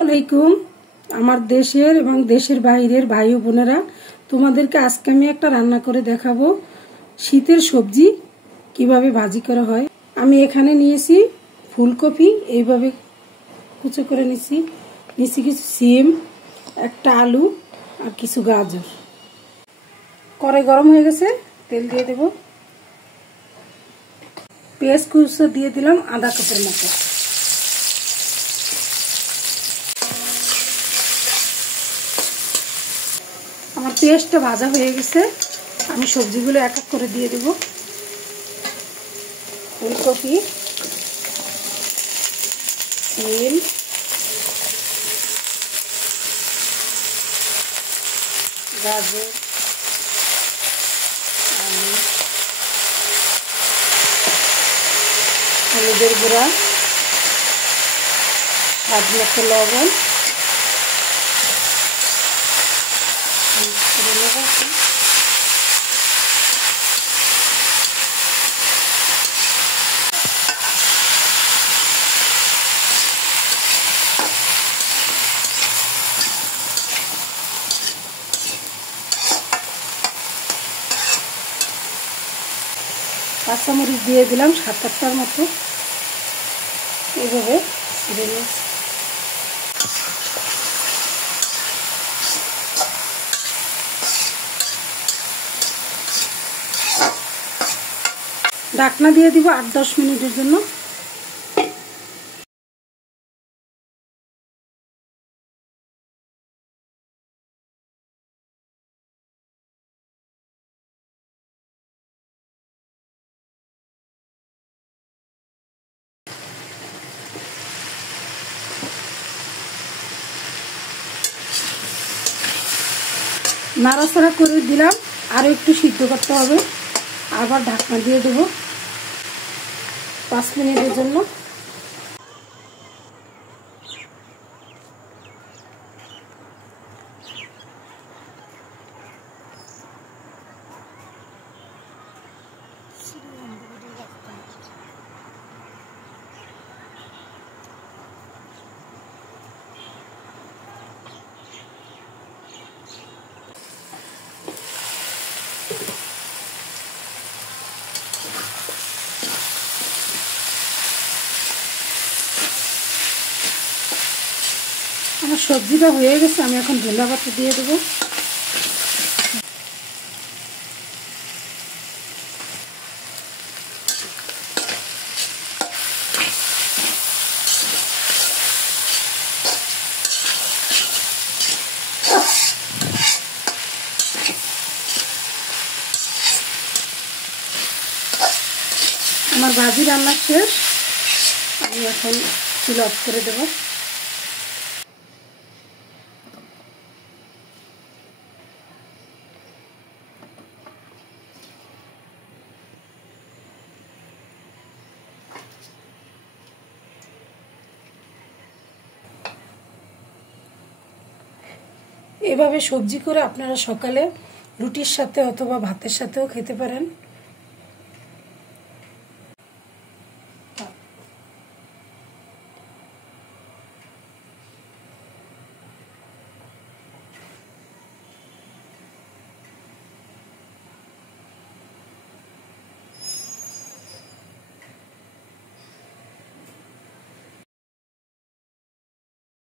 আসসালামাইকুম আমার দেশের এবং দেশের বাইরের ভাই ও বোনেরা, তোমাদেরকে আজকে আমি একটা রান্না করে দেখাবো শীতের সবজি কিভাবে ভাজি করা হয়। আমি এখানে নিয়েছি ফুলকপি, এইভাবে কুচো করে নিছি কিছু সিম, একটা আলু আর কিছু গাজর। কড়াই গরম হয়ে গেছে, তেল দিয়ে দেব। পেঁয়াজ কুচো দিয়ে দিলাম আধা কাপের মতো। আমার পেঁয়াজটা ভাজা হয়ে গেছে, আমি সবজিগুলো এক এক করে দিয়ে দেব। ফুলকপি, সিম, গাজর, আলু, হলুদের গুঁড়া, স্বাদ মতো লবণ, কাঁচামরিচ দিয়ে দিলাম 7-8টার মতো, এইভাবে ছিঁড়ে নিয়েছি। ঢাকনা দিয়ে দিব 8-10 মিনিটের জন্য। নাড়াচাড়া করে দিলাম, আরও একটু সিদ্ধ করতে হবে। আবার ঢাকনা দিয়ে দেবো 5 মিনিটের জন্য। আমার সবজিটা হয়ে গেছে, আমি এখন ধনিয়া পাতা দিয়ে দেবো। আমার ভাজি রান্না শেষ, আমি এখন চুলা অফ করে দেব। এভাবে সবজি করে আপনারা সকালে রুটির সাথে অথবা ভাতের সাথেও খেতে পারেন।